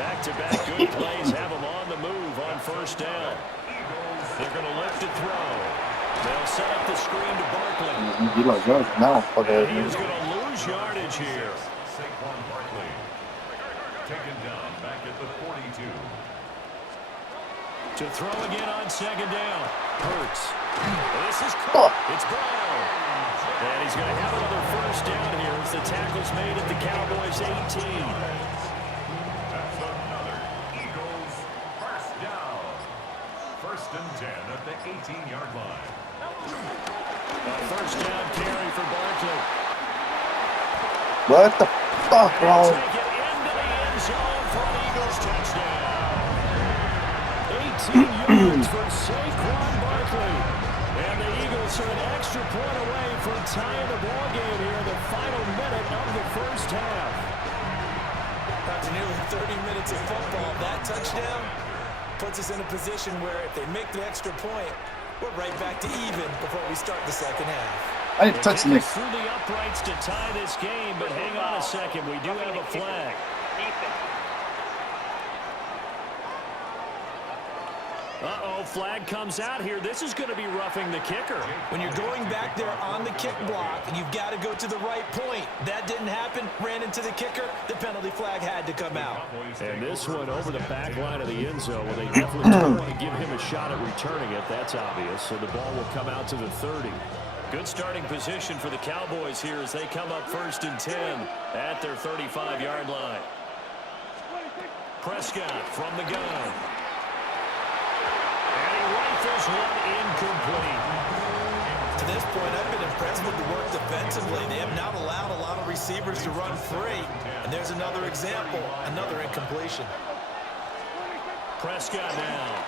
Back-to-back good plays have them on the move on first down. They're going to lift and throw. They'll set up the screen to Barkley. And he is going to lose yardage here. Saquon Barkley taken down back at the 42. To throw again on second down. Hurts. This is caught. It's Brown. And he's going to have another first down here as the tackle's made at the Cowboys' 18. That's another Eagles first down. First and 10 at the 18-yard line. A first down carry for Barkley. What the fuck, bro? Take it into the end zone for an Eagles touchdown. 18 yards for Saquon Barkley. And the Eagles are an extra point away from tying the ball game here in the final minute of the first half. After nearly 30 minutes of football, that touchdown puts us in a position where if they make the extra point, we're right back to even before we start the second half. I didn't touch Nick. Through the uprights to tie this game, but hang on a second. We do have a flag. Uh-oh, flag comes out here. This is going to be roughing the kicker. When you're going back there on the kick block, you've got to go to the right point. That didn't happen. Ran into the kicker. The penalty flag had to come out. And this one over the back line of the end zone. Well, they definitely don't want to give him a shot at returning it. That's obvious. So the ball will come out to the 30. Good starting position for the Cowboys here as they come up first and 10 at their 35-yard line. Prescott from the gun. And he rifles one incomplete. To this point, I've been impressed with the work defensively. They have not allowed a lot of receivers to run free. And there's another example, another incompletion. Prescott now.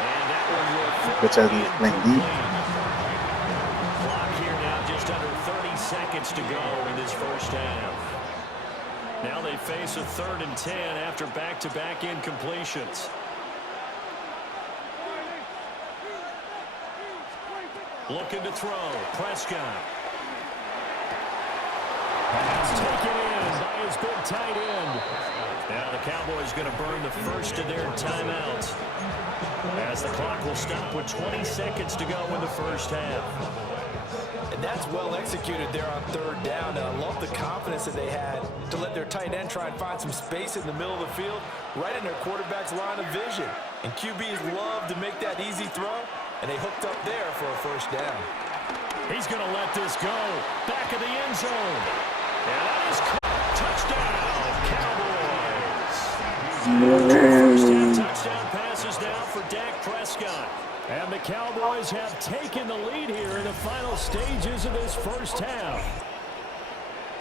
And that one will fall incomplete. Clock here now, just under 30 seconds to go in this first half. Now they face a 3rd and 10 after back-to-back incompletions. Looking to throw. Prescott. Pass taken in by his big tight end. Now the Cowboys going to burn the first of their timeouts as the clock will stop with 20 seconds to go in the first half. And that's well executed there on 3rd down. And I love the confidence that they had to let their tight end try and find some space in the middle of the field, right in their quarterback's line of vision. And QBs love to make that easy throw, and they hooked up there for a first down. He's going to let this go. Back of the end zone. And that is caught. Touchdown, Cowboys. First half touchdown passes now for Dak Prescott. And the Cowboys have taken the lead here in the final stages of this first half.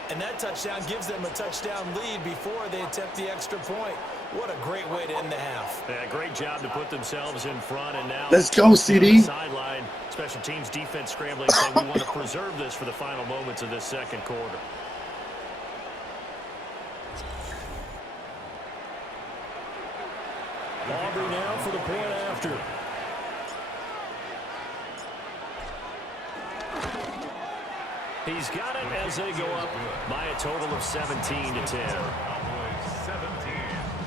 And that touchdown gives them a touchdown lead before they attempt the extra point. What a great way to end the half. Yeah, great job to put themselves in front. And now let's go, CD. Sideline, special teams defense scrambling, saying we want to preserve this for the final moments of this second quarter. Aubrey now for the point after. He's got it as they go up by a total of 17 to 10.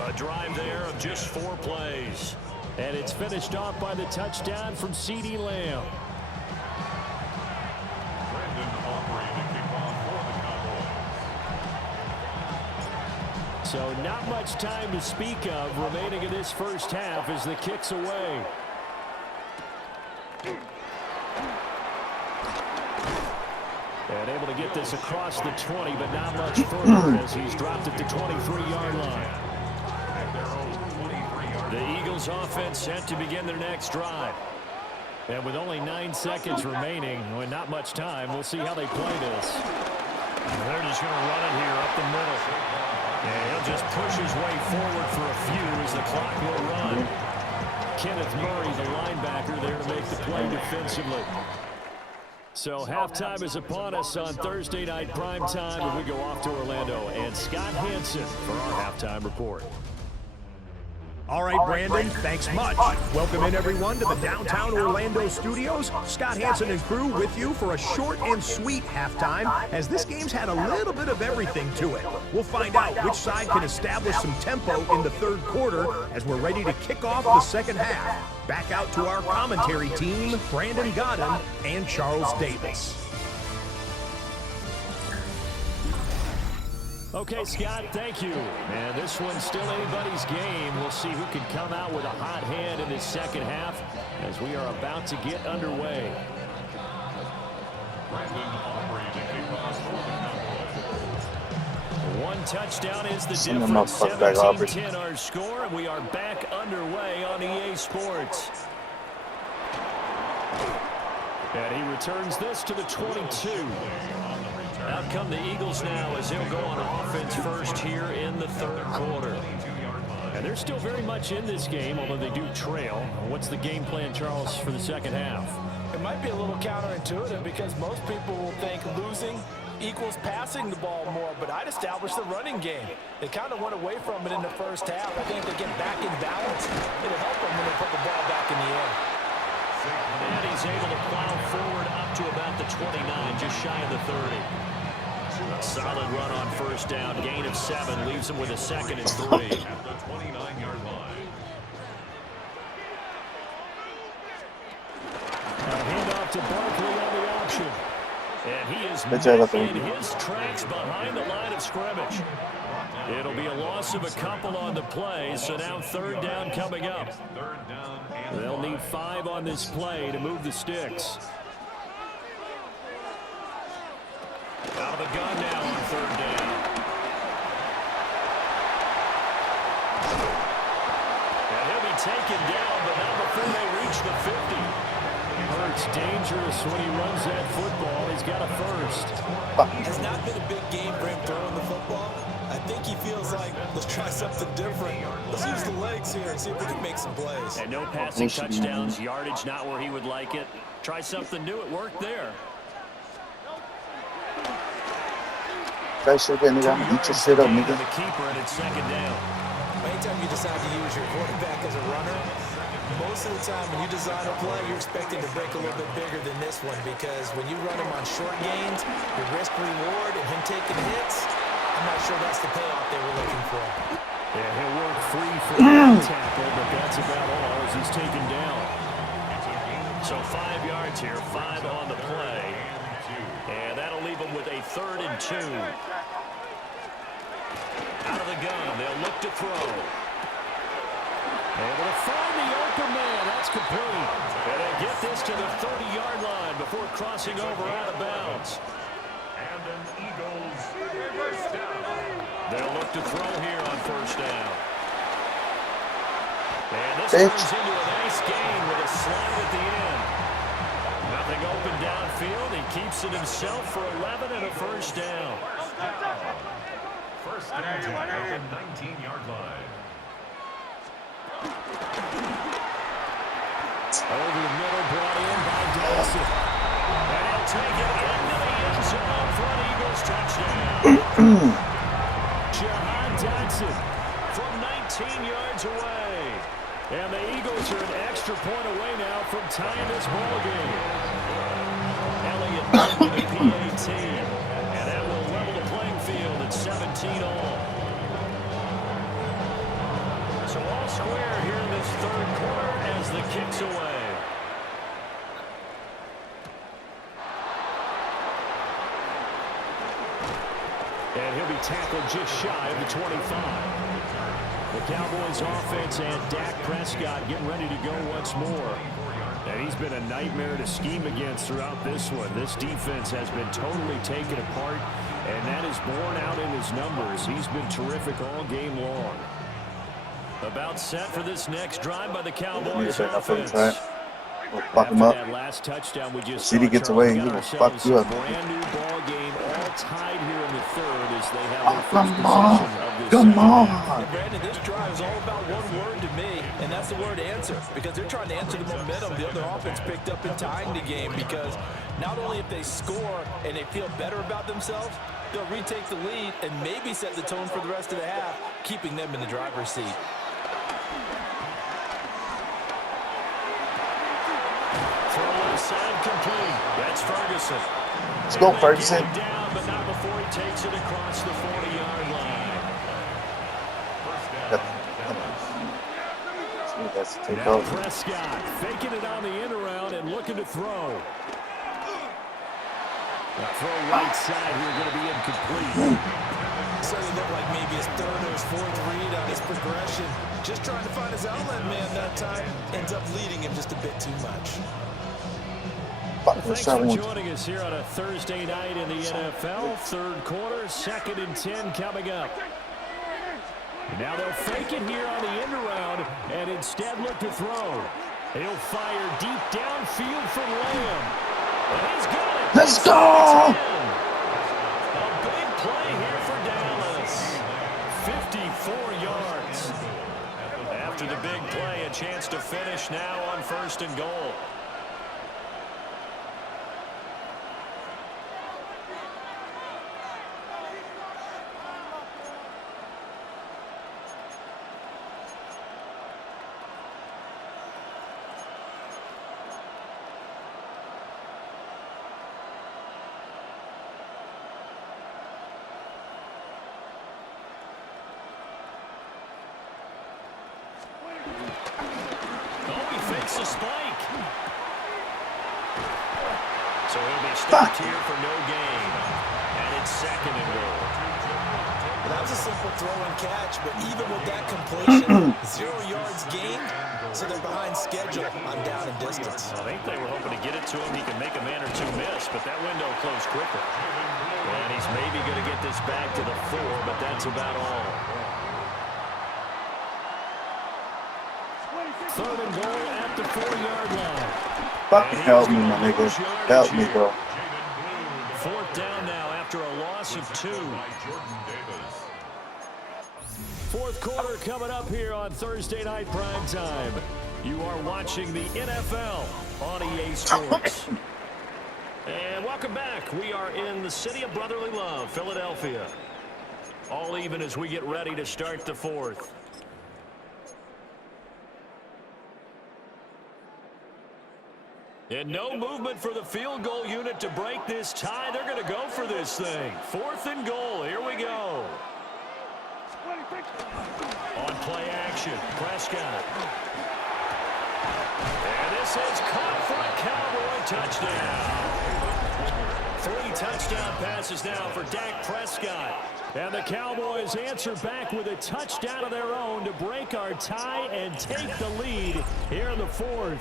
A drive there of just 4 plays. And it's finished off by the touchdown from CeeDee Lamb. So not much time to speak of remaining in this first half as the kick's away. And able to get this across the 20, but not much further as he's dropped at the 23-yard line. The Eagles offense set to begin their next drive. And with only 9 seconds remaining, with not much time, we'll see how they play this. They're just going to run it here up the middle. And he'll just push his way forward for a few as the clock will run. Kenneth Murray, the linebacker, there to make the play defensively. So halftime is upon us on Thursday night prime time, and we go off to Orlando. And Scott Hansen for our halftime report. All right, Brandon, thanks much. Welcome in, everyone, to the downtown Orlando studios. Scott Hansen and crew with you for a short and sweet halftime, as this game's had a little bit of everything to it. We'll find out which side can establish some tempo in the third quarter as we're ready to kick off the second half. Back out to our commentary team, Brandon Godden and Charles Davis. Okay, Scott, thank you. And this one's still anybody's game. We'll see who can come out with a hot hand in this second half as we are about to get underway. One touchdown is the difference. 17-10 our score, and we are back underway on EA Sports. And he returns this to the 22. Out come the Eagles now as they'll go on offense first here in the third quarter. And they're still very much in this game, although they do trail. What's the game plan, Charles, for the second half? It might be a little counterintuitive because most people will think losing equals passing the ball more, but I'd establish the running game. They kind of went away from it in the first half. I think if they get back in balance, it'll help them when they put the ball back in the air. And he's able to plow forward up to about the 29, just shy of the 30. A solid run on first down, gain of 7, leaves him with a 2nd and 3. At the 29-yard line. A handoff to Barkley on the option. And he is in his tracks behind the line of scrimmage. It'll be a loss of a couple on the play, so now third down coming up. They'll need 5 on this play to move the sticks. Out of the gun now on third down. And he'll be taken down, but not before they reach the 50. Hurts dangerous when he runs that football. He's got a first. It has not been a big game for him throwing the football. I think he feels like, let's try something different. Let's use the legs here and see if we can make some plays. And no passing touchdowns, yardage not where he would like it. Try something new, it worked there. Guys, you're getting down. Eat your shit up, nigga. The keeper, and it's second down. Anytime you decide to use your quarterback as a runner, most of the time when you design a play, you're expecting to break a little bit bigger than this one, because when you run him on short gains, your risk reward and him taking hits, I'm not sure that's the payoff they were looking for. Yeah, he'll work free for the tackle, but that's about all as he's taken down. So 5 yards here, 5 on the play. And that'll leave them with a 3rd and 2. Out of the gun, they'll look to throw. Able to find the open man. That's complete. And they get this to the 30-yard line before crossing over out of bounds. And an Eagles first down. They'll look to throw here on first down. And this turns into a nice gain with a slide at the end. Nothing open downfield. He keeps it himself for 11 and a first down. First down at the 19-yard line. Over the middle, brought in by Dawson. And he'll take it into the end zone for an Eagles touchdown. Jahan Dotson from 19 yards away. And the Eagles are an extra point away now from tying this ball game. Elliott with a PAT. And that will level the playing field at 17 all. So all square here in this third quarter as the kick's away. And he'll be tackled just shy of the 25. The Cowboys offense and Dak Prescott getting ready to go once more. And he's been a nightmare to scheme against throughout this one. This defense has been totally taken apart, and that is borne out in his numbers. He's been terrific all game long. About set for this next drive by the Cowboys offense. Fuck him up. That last touchdown we just CD gets away, he will fuck you up. Brand new ball game, all tied here in the third as they have their first Come on, possession of this come on. And Brandon, this drive is all about one word to me, and that's the word answer, because they're trying to answer the momentum the other offense picked up in tying the game, because not only if they score and they feel better about themselves, they'll retake the lead and maybe set the tone for the rest of the half, keeping them in the driver's seat. side complete. That's Ferguson. Let's go, Ferguson. Down, but not before he takes it across the 40-yard line. That's take Now over. Prescott faking it on the end around and looking to throw. The throw right side here going to be incomplete. So it looked like maybe his third or his fourth read on his progression. Just trying to find his outlet man that time. Ends up leading him just a bit too much. Thanks for joining us here on a Thursday night in the NFL. Third quarter, 2nd and 10 coming up. Now they'll fake it here on the end around and instead look to throw. He'll fire deep downfield for Lamb. And he's got it. Let's go! A big play here for Dallas. 54 yards. After the big play, a chance to finish now on 1st and goal. Fakes a spike. So he'll be stopped here for no gain. And it's 2nd and goal. That was a simple throw and catch, but even with that completion, 0 yards gained, so they're behind schedule on down and distance. I think they were hoping to get it to him. He can make a man or two miss, but that window closed quickly. And he's maybe going to get this back to the 4, but that's about all. 3rd and goal at the 4-yard line. Fucking help me, my nigga. Help me, bro. 4th down now after a loss of 2. 4th quarter coming up here on Thursday Night Prime Time. You are watching the NFL on EA Sports. And welcome back. We are in the city of brotherly love, Philadelphia. All even as we get ready to start the 4th. And no movement for the field goal unit to break this tie. They're going to go for this thing. 4th and goal. Here we go. On play action, Prescott. And this is caught for a Cowboy touchdown. 3 touchdown passes now for Dak Prescott. And the Cowboys answer back with a touchdown of their own to break our tie and take the lead here in the 4th.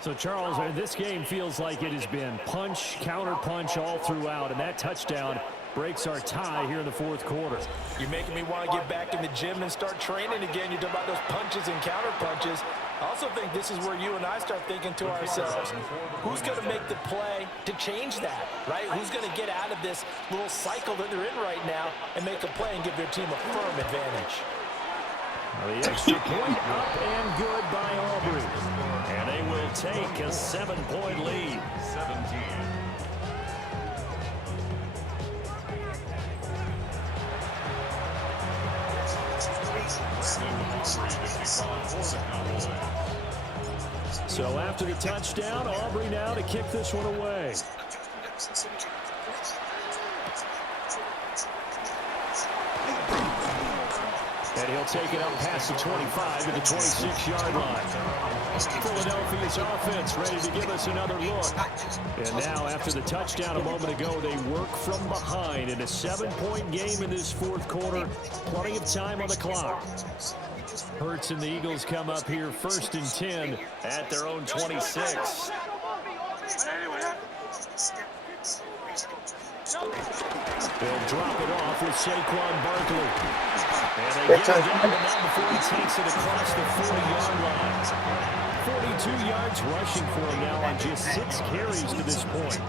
So, Charles, this game feels like it has been punch, counter-punch all throughout, and that touchdown breaks our tie here in the 4th quarter. You're making me want to get back in the gym and start training again. You talk about those punches and counter-punches. I also think this is where you and I start thinking to ourselves, who's going to make the play to change that, right? Who's going to get out of this little cycle that they're in right now and make a play and give their team a firm advantage? The extra point up and good by Aubrey. And they will take a 7-point lead. 17. So after the touchdown, Aubrey now to kick this one away. And he'll take it up past the 25 to the 26-yard line. Philadelphia's offense ready to give us another look. And now, after the touchdown a moment ago, they work from behind in a 7-point game in this 4th quarter. Plenty of time on the clock. Hurts and the Eagles come up here 1st and 10 at their own 26. They'll drop it off with Saquon Barkley. And they get it down to now before he takes it across the 40-yard line. 42 yards rushing for him now on just 6 carries to this point.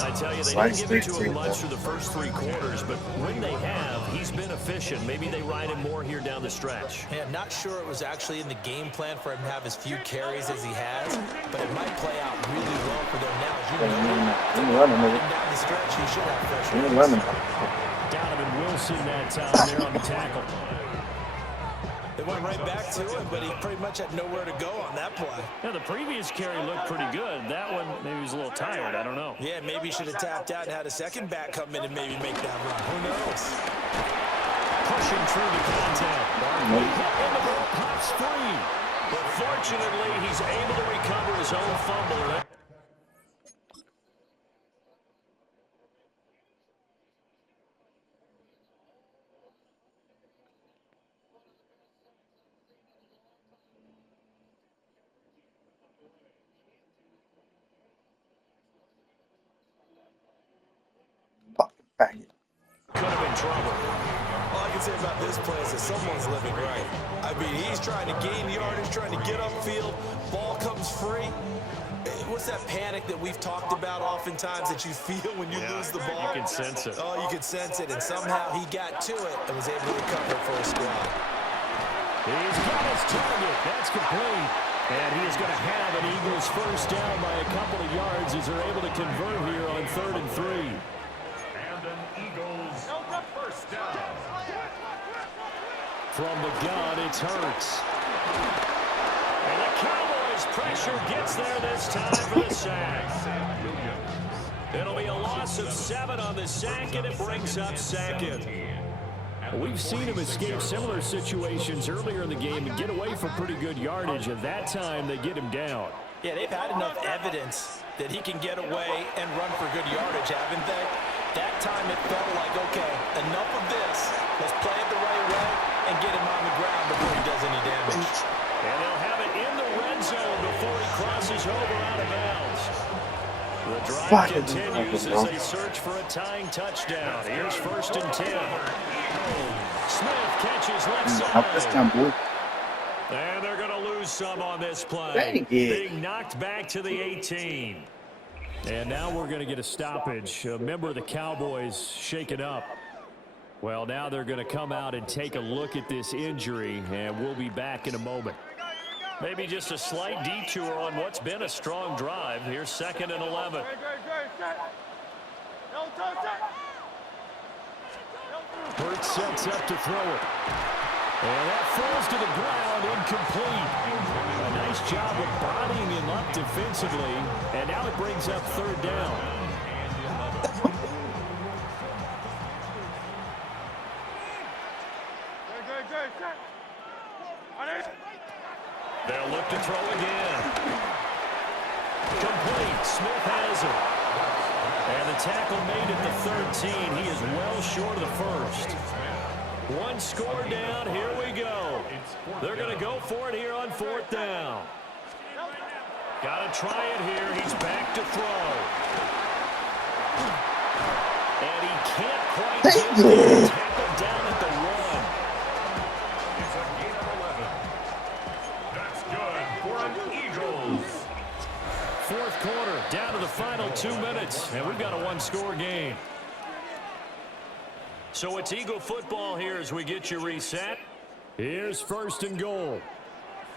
I tell you, they didn't give it to him much through the first 3 quarters, but when they have, he's been efficient. Maybe they ride him more here down the stretch. Hey, I'm not sure it was actually in the game plan for him to have as few carries as he has, but it might play out really well for them now. As you know, down the stretch, he should have fresh Donovan Wilson that time there on the tackle. It went right back to him, but he pretty much had nowhere to go on that play. Yeah, the previous carry looked pretty good. That one, maybe he was a little tired. I don't know. Yeah, maybe he should have tapped out and had a second back come in and maybe make that run. Who knows? Pushing through the contact. Barkley hit in the ball, pops free. But fortunately, he's able to recover his own fumble. Bang. Could have been trouble. All I can say about this play is that someone's living right. I mean, he's trying to gain yardage, trying to get upfield. Ball comes free. What's that panic that we've talked about oftentimes that you feel when you lose the ball? You can sense it. Oh, you could sense it, and somehow he got to it and was able to recover for his squad. He's got his target. That's complete. And he is going to have an Eagles first down by a couple of yards as they're able to convert here on 3rd and 3. And an Eagles first down. From the gun, it's Hurts. And the Cowboys' pressure gets there this time for the sack. It'll be a loss of 7 on the sack, and it brings up 2nd. We've seen him escape similar situations earlier in the game and get away from pretty good yardage. At that time, they get him down. Yeah, they've had enough evidence that he can get away and run for good yardage, haven't they? That time it felt like, okay, enough of this. Let's play it the right way and get him on the ground before he does any damage. And they'll have it in the red zone before he crosses over out of bounds. The drive continues as they search for a tying touchdown. Here's 1st and 10. Smith catches left side. And they're going to lose some on this play. Being knocked back to the 18. And now we're going to get a stoppage. A member of the Cowboys shaken up. Well, now they're going to come out and take a look at this injury, and we'll be back in a moment. Maybe just a slight detour on what's been a strong drive. Here's 2nd and 11. Hurts sets up to throw it. And that falls to the ground, incomplete. A nice job of bodying him up defensively. And now it brings up 3rd down. They'll look to throw again. Complete. Smith has it. And the tackle made at the 13. He is well short of the first. One score down. Here we go. They're going to go for it here on 4th down. Got to try it here. He's back to throw. And he can't quite get it. Tackled down at the 1. It's a gain of 11. That's good for an Eagles. 4th quarter, down to the final 2 minutes, and we've got a 1-score game. So it's Eagle football here as we get you reset. Here's 1st and goal.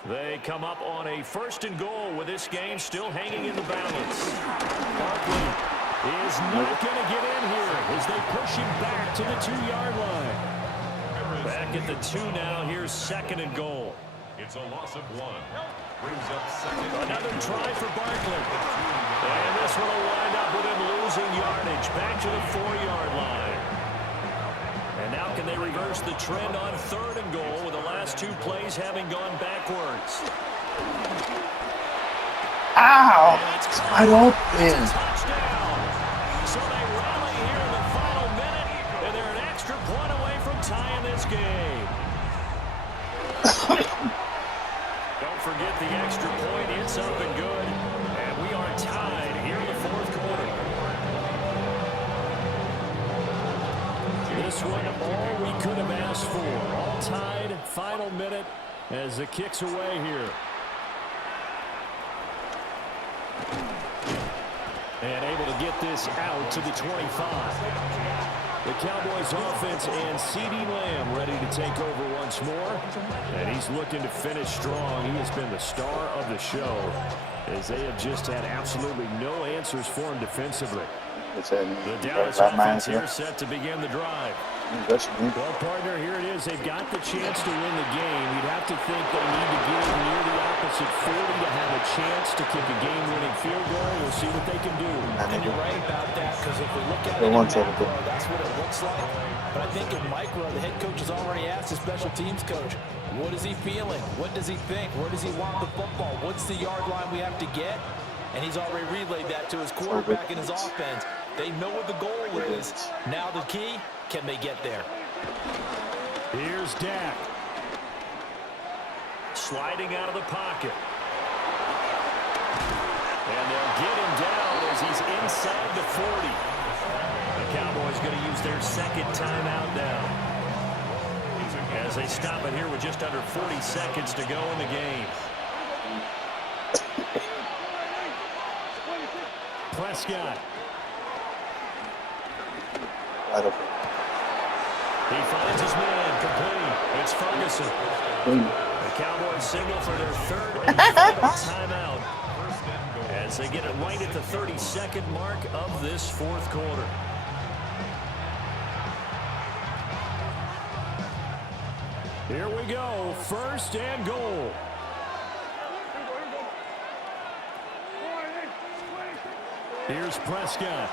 They come up on a 1st and goal with this game still hanging in the balance. Barkley is not going to get in here as they push him back to the 2-yard line. Back at the 2 now. Here's 2nd and goal. It's a loss of 1. Brings up 2nd. Another try for Barkley. And this one will wind up with him losing yardage back to the 4-yard line. And now can they reverse the trend on 3rd and goal with the last 2 plays having gone backwards? Ow! I don't win. Touchdown. So they rally here in the final minute, and they're an extra point away from tying this game. Don't forget the extra point. It's up and good. And we are tied here in the 4th quarter. This one all we could have asked for. All tied, final minute as the kick's away here. And able to get this out to the 25. The Cowboys offense and CeeDee Lamb ready to take over once more. And he's looking to finish strong. He has been the star of the show as they have just had absolutely no answers for him defensively. The Dallas offense here set to begin the drive. That's me. Well, partner, here it is. They've got the chance to win the game. You'd have to think they need to get near the opposite 40 to have a chance to kick a game-winning field goal. We'll see what they can do. And you're right about that, because if we look at it in macro, that's what it looks like. But I think in micro, the head coach has already asked the special teams coach, what is he feeling? What does he think? Where does he want the football? What's the yard line we have to get? And he's already relayed that to his quarterback and his offense. They know what the goal is. Now the key, can they get there? Here's Dak. Sliding out of the pocket. And they'll get him down as he's inside the 40. The Cowboys going to use their second timeout now, as they stop it here with just under 40 seconds to go in the game. Prescott. He finds his man complete. It's Ferguson. The Cowboys signal for their third and final timeout as they get it right at the 32nd mark of this fourth quarter. Here we go, first and goal. Here's Prescott.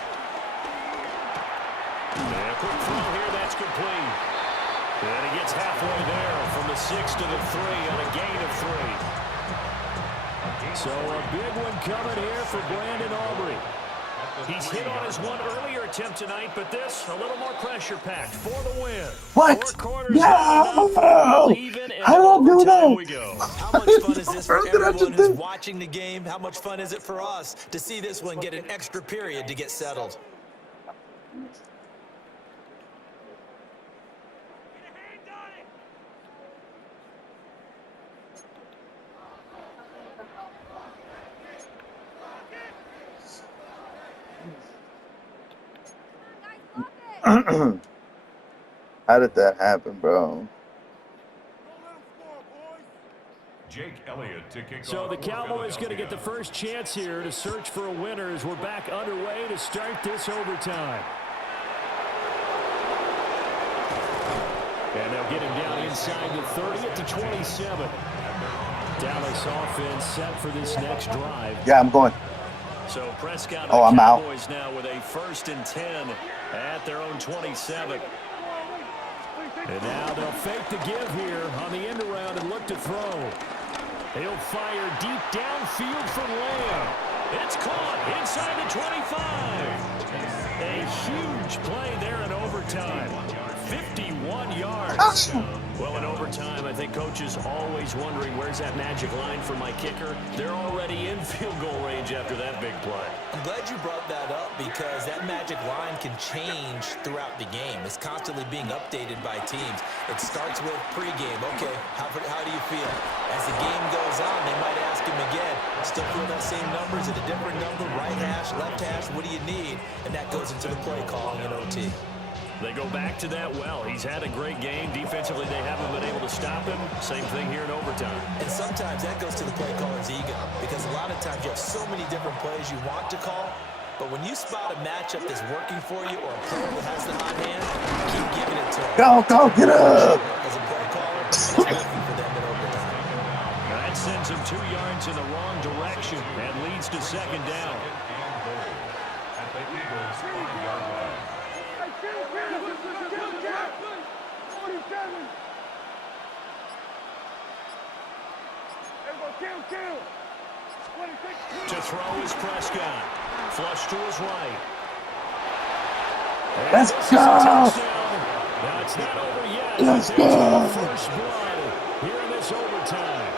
And a quick throw here, that's complete. And he gets halfway there from the 6 to the 3 on a gain of 3. So a big one coming here for Brandon Aubrey. He's hit on his one earlier attempt tonight, but this a little more pressure-packed for the win. What? No! I don't do that. How much fun is this for everyone who's watching the game? How much fun is it for us to see this one get an extra period to get settled? How did that happen, bro? Jake Elliott to kick So off the for Cowboys going to get the Philadelphia. first chance here to search for a winner as we're back underway to start this overtime. And they'll get him down inside the 30 at the 27. Dallas offense set for this next drive. Yeah, I'm going. So Prescott Oh, and the I'm out. Cowboys now with a 1st and 10 at their own 27. And now they'll fake the give here on the end around and look to throw. He'll fire deep downfield for Lamb. It's caught inside the 25. A huge play there in overtime. 51 yards. Well, in overtime, I think coaches always wondering where's that magic line for my kicker. They're already in field goal range after that big play. I'm glad you brought that up because that magic line can change throughout the game. It's constantly being updated by teams. It starts with pregame. Okay, how do you feel? As the game goes on, they might ask him again, still feel that same number? Is it a different number? Right hash, left hash, what do you need? And that goes into the play calling in OT. They go back to that well. He's had a great game. Defensively, they haven't been able to stop him. Same thing here in overtime. And sometimes that goes to the play caller's ego because a lot of times you have so many different plays you want to call, but when you spot a matchup that's working for you or a player that has the hot hand, keep giving it to him. Go, get up! As a play caller, it's working for them in overtime. That sends him 2 yards in the wrong direction and leads to second down. At the Eagles' 5-yard line. To throw is Prescott. Flush to his right. And Let's this is go! a touchdown. Now, it's not over yet. Let's There's go! the first blood here in this overtime.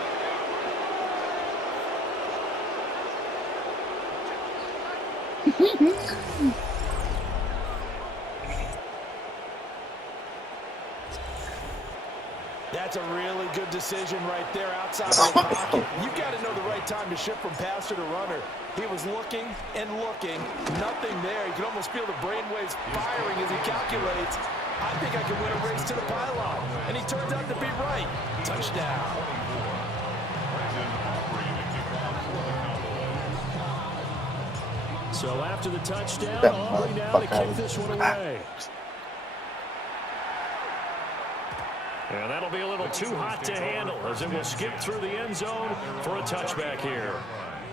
That's a really good decision right there outside of the pocket. You've got to know the right time to shift from passer to runner. He was looking and looking, nothing there. You can almost feel the brainwaves firing as he calculates. I think I can win a race to the pylon. And he turns out to be right. Touchdown. So after the touchdown, Aubrey now to kick this one away. And that'll be a little too hot to handle as it will skip through the end zone for a touchback here.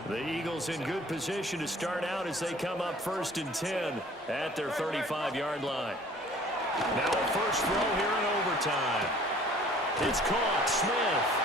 The Eagles in good position to start out as they come up 1st and 10 at their 35-yard line. Now a first throw here in overtime. It's caught. Smith.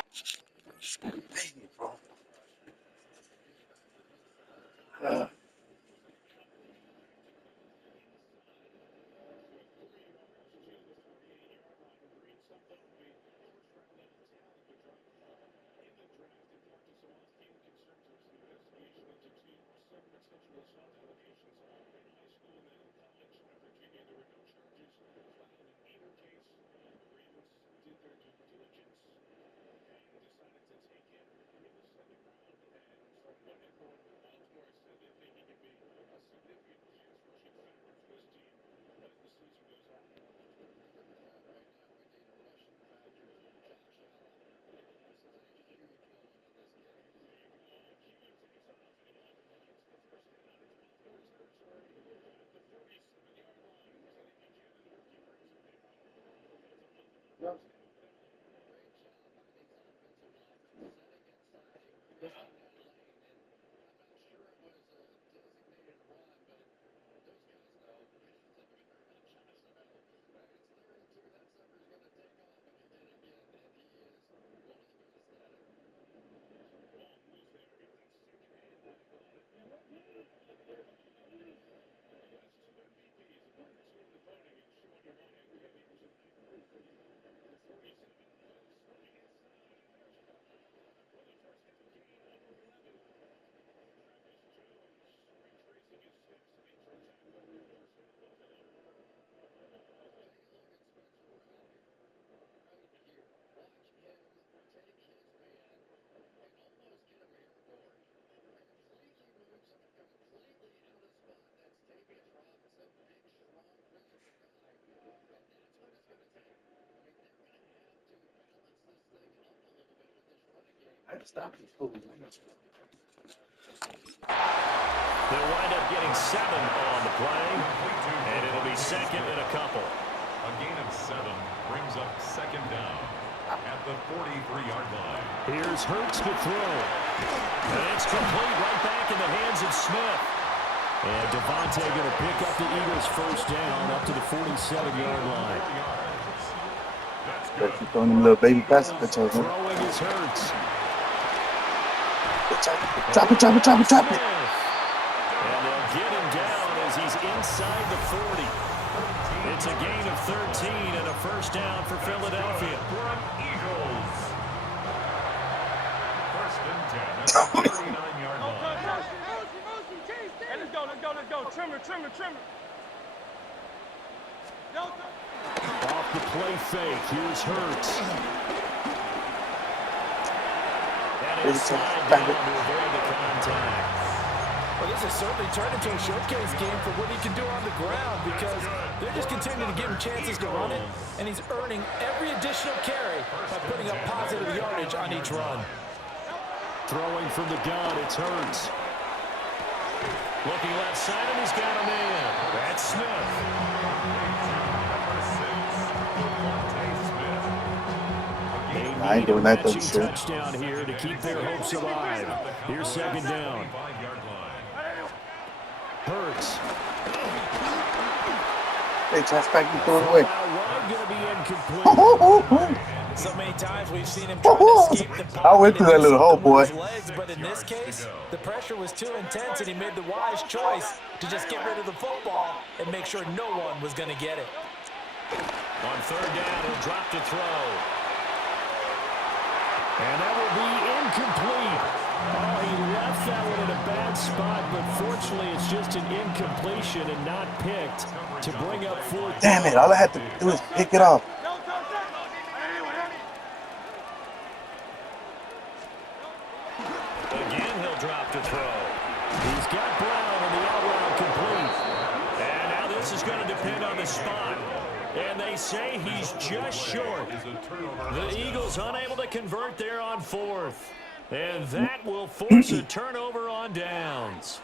They'll wind up getting 7 on the play, and it'll be 2nd and a couple. A gain of 7 brings up 2nd down at the 43-yard line. Here's Hurts to throw. And it's complete right back in the hands of Smith. And Devontae going to pick up the Eagles' first down up to the 47-yard line. Better keep throwing them little baby passes. Throwing is Hurts. Drop it. And they'll get him down as he's inside the 40. It's a gain of 13 and a first down for Philadelphia. Eagles. 1st and 10 at the 39-yard line. Hey, let's go. Trimmer. Off the play fake, here's Hurts. And inside down to avoid the contact. Well, this has certainly turned into a showcase game for what he can do on the ground because they're just continuing to give him chances to run it, and he's earning every additional carry by putting up positive yardage on each run. Throwing from the gun, it's Hurts. Looking left side, and he's got him in. That's Smith. I ain't doing that, though, shit. Touchdown here to keep their hopes alive. Here's 2nd down. Hurts. Hey, back and throw it away. Going to be incomplete. So many times we've seen him try to escape the pocket. I went through that little hole, boy. Legs, but in this case, the pressure was too intense, and he made the wise choice to just get rid of the football and make sure no one was going to get it. On 3rd down, he'll drop to throw. And that will be incomplete. Oh, he left that one in a bad spot, but fortunately it's just an incompletion and not picked to bring up 4th. Damn it, all I had to do is pick it off. Again, he'll drop to throw. He's got Brown on the out route complete. And now this is going to depend on the spot. And they say he's just short. The Eagles unable to convert there on 4th. And that will force a turnover on downs.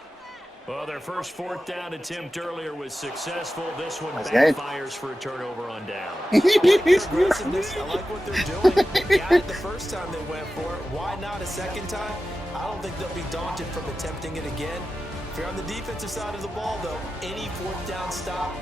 Well, their first fourth down attempt earlier was successful. This one That's good. backfires for a turnover on down. Aggressiveness, I like what they're doing. They got it the first time they went for it. Why not a second time? I don't think they'll be daunted from attempting it again. If you're on the defensive side of the ball, though, any fourth down stop